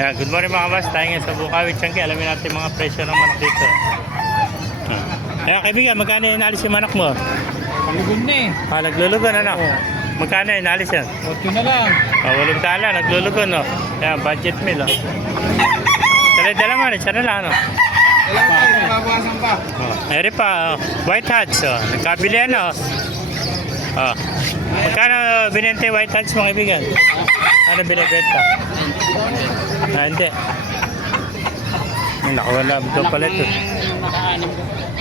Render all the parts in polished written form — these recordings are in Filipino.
Yeah, good morning mga boss. Tayo ngayon sa Bukawi, Tiangge. Alamin natin mga presyo ng manok dito. Kaibigan, magkano yung inalis yung manok mo? Palugon na eh. Naglulugon ano? Magkano yung inalis yan? 8 na lang. 8 tala, naglulugon no? Yan, budget meal oh. Dala mo, isa na lang ano? Kailangan tayo, mababawasan pa. Eri pa, white hats oh. Nagkabili ano? Magkano binente white hats mga kaibigan? Ano binibenta? Hindi. Nakawala ito pala ito.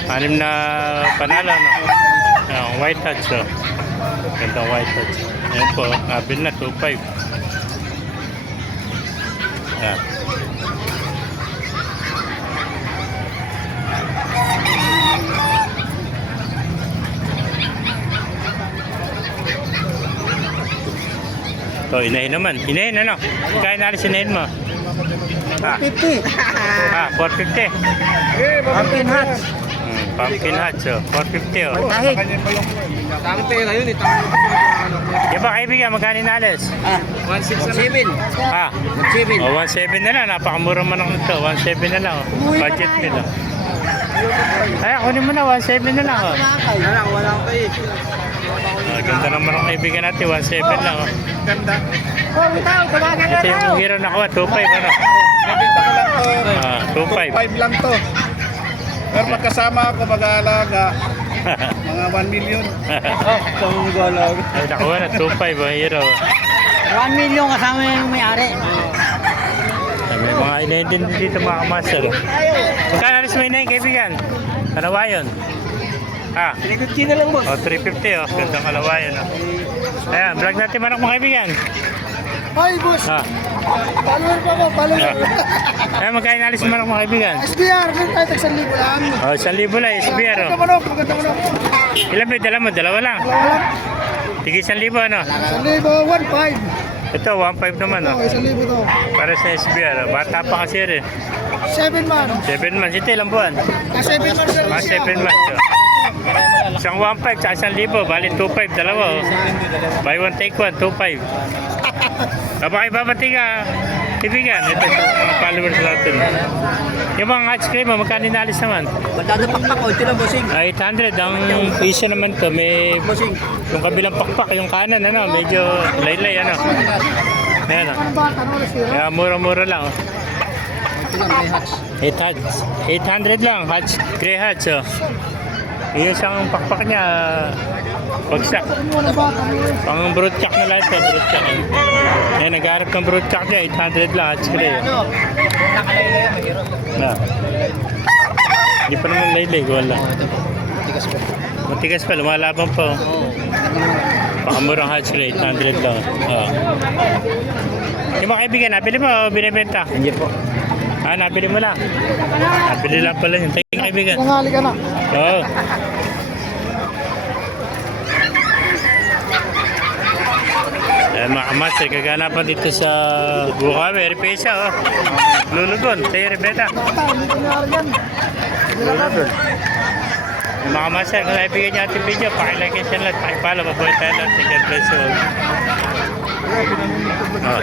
6 na panalo no? White hats oh. Gandang white hats. Ayan po, nabil na 2.5. Ayan. Inahin naman. Inahin ano? Kaya nalis inahin mo? 450. 450. Pumpkin hats. Pumpkin hats oh. 450 oh. Tahig. Tama pera yun eh. Yung ba kaibigan, magkano inalis? 1.7. 1.7. 1.7 na lang. Napakamura man ako nito. 1.7 na lang oh. Budget meal oh. Ay, kunin mo na. 1.7 na lang oh. Wala ko eh. Ganda naman ang kaibigan natin. 1.7 lang oh. Ganda. Ito yung hero na kuha. 2.5 ano? Nabenta ko lang to. 2.5. 2.5 lang to. Pero magkasama ako mag-aalaga. Mga 1 million. Kasama mag-aalaga. Ay, nakuha na. 2.5 ang hero. 1 million kasama yung may-ari. May mga inahin din dito mga kamaster. Magkano alis mo inahin kaibigan? Kalawayon. 350 na lang boss. 350 oh. Gandang kalawayon oh. Ayan, vlog natin manok mga kaibigan. Hi boss. Follower pa mo, follower. Ayan, magkano alis mo manok mga kaibigan? SBR, din tayo tag 1,000 lang. 1,000 lang, SBR oh. Maganda manok. Ilan ba yung dala mo? Dalawa lang. Tigi 1,000 ano? 1,000, 1,500. Ito, 1.5 naman oh. 1,000 to. Para sa SBR oh. Bata pa kasi rin. 7 man. 7 months. Ito ilang buwan? 7 man. 7 months oh. Isang 1.5 sa 1,000. Bali 2.5, dalawa oh. Buy one, take one, 2.5. Kapag ibabati ka, ibigan. Ito sa mga followers natin. Yung mga ice cream mo, magkano inalis naman? Bandada pakpak, ito lang bossing. 800. Ang piso naman to, may yung kabilang pakpak, yung kanan, ano, medyo laylay, ano. Ayan, oh. Kaya mura-mura lang, oh. 800 lang, hats, gray hats, oh. Yung isang pakpak niya, bagsak. Pang broodcock na lahat, oh, broodcock. Ayan, nagharap ng broodcock niya, 800 lang, hats, gray. Hindi pa naman laylay, wala. Matigas pa, lumalaban pa. Pakamurang hats rate, 100 lang. Yung mga kaibigan, nabili mo o binibenta? Hindi po. Nabili mo lang. Nabili lang pala yun. Thank you kaibigan. Nangali ka na. Oo. Mga kamaster, kaganapan dito sa Bukawi, Erpesa oh. Lulugon, tayo Rebeta. Lulugon. Mga kamaster, kung naibigan niyo ating video, pakilike and share lang, pakipalo, mabuhay tayo lang. God bless you all.